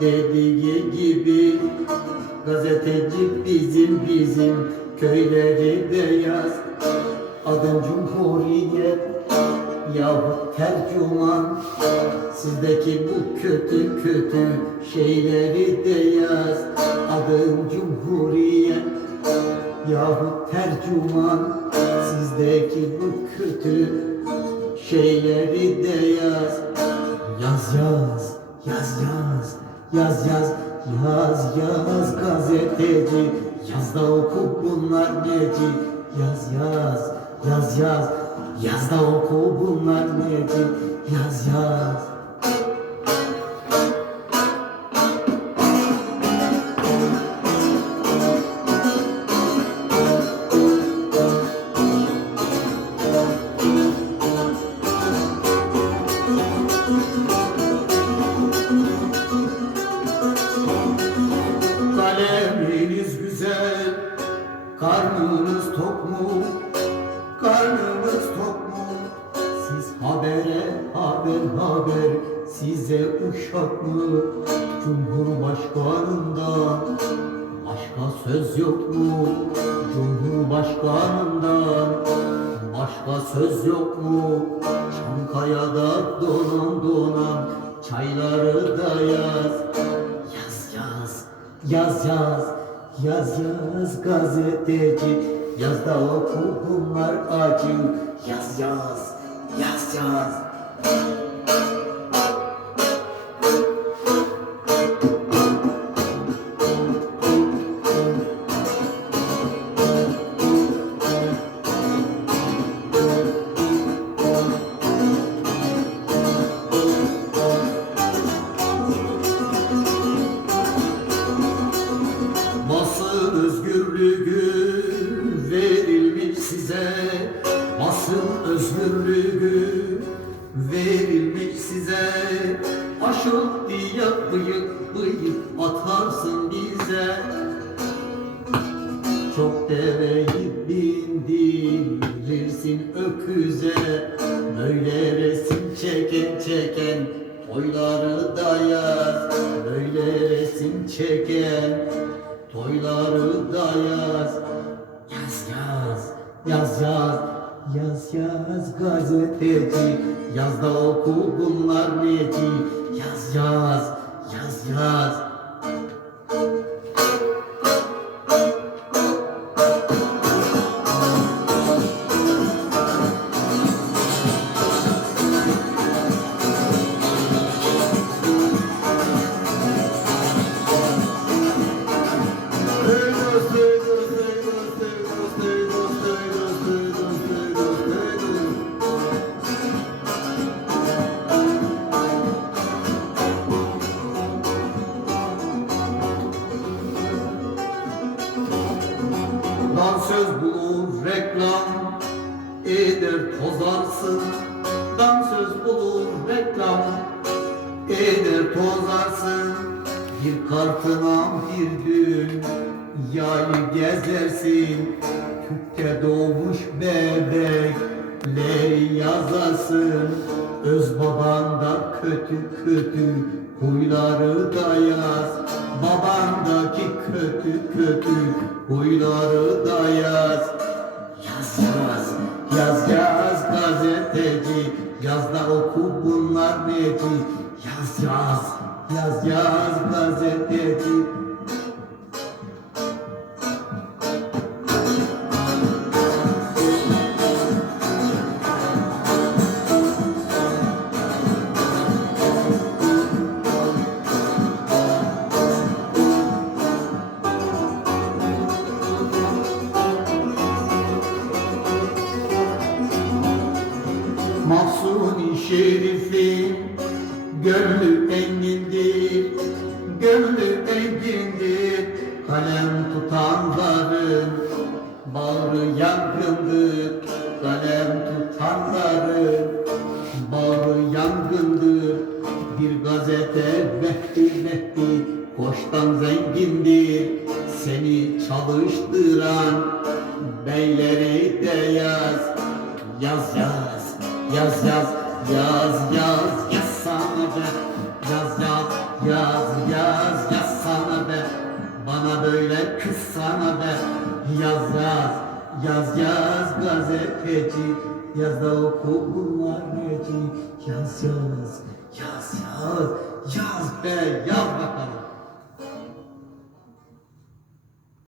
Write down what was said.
Dediği gibi Gazeteci bizim bizim köyleri beyaz. Adın Cumhuriyet yahut tercüman. Sizdeki bu kötü kötü şeyleri de yaz. Adın Cumhuriyet yahut tercüman. Sizdeki bu kötü şeyleri de yaz. Yaz yaz, yaz yaz, yaz yaz, yaz yaz gazeteci. Yaz da oku bunlar neci? Yaz yaz, yaz yaz, yaz da oku bunlar neci? Yaz yaz karnınız tok mu? Karnınız tok mu? Siz habere haber haber size uşak mı? Cumhurbaşkanından başka söz yok mu? Cumhurbaşkanından başka söz yok mu? Çankaya'da donan donan çayları da yaz. Yaz yaz, yaz yaz, yaz yaz gazeteci Yaz da oku bunlar acı. Yaz yaz, yaz yaz size Basın özgürlüğü verilmiş size. Aşık diye bıyık bıyık atarsın bize. Çok deveyi bindirirsin öküze. Böyle resim çeken çeken toyları da yaz. Böyle resim çeken toyları da yaz. Yaz yaz, yaz yaz, yaz yaz gazeteci. Yaz da oku bunlar neci. Yaz yaz, yaz yaz eder tozarsın Dansöz bulur reklam. Eder tozarsın Bir kartına bir gün. Yayı gezersin Tüpte doğmuş bebekleri yazarsın Öz baban da kötü kötü huyları da yaz. Babandaki kötü kötü huyları da Yaz Yaz, yaz yaz gazeteci gönlü engindir, gönlü engindir. Kalem tutanların bağrı yangındır, kalem tutanların bağrı yangındır. Bir gazete Mehdi Mehdi koştan zengindir. Seni çalıştıran beyleri de yaz. Yaz yaz, yaz yaz, yaz yaz, yaz sana be. Yaz yaz, yaz yaz, yaz sana be. Bana böyle kız sana be. Yaz yaz, yaz yaz gazeteci. Yaz da oku bunlar neci. Yaz yaz, yaz yaz, yaz be yaz bakalım.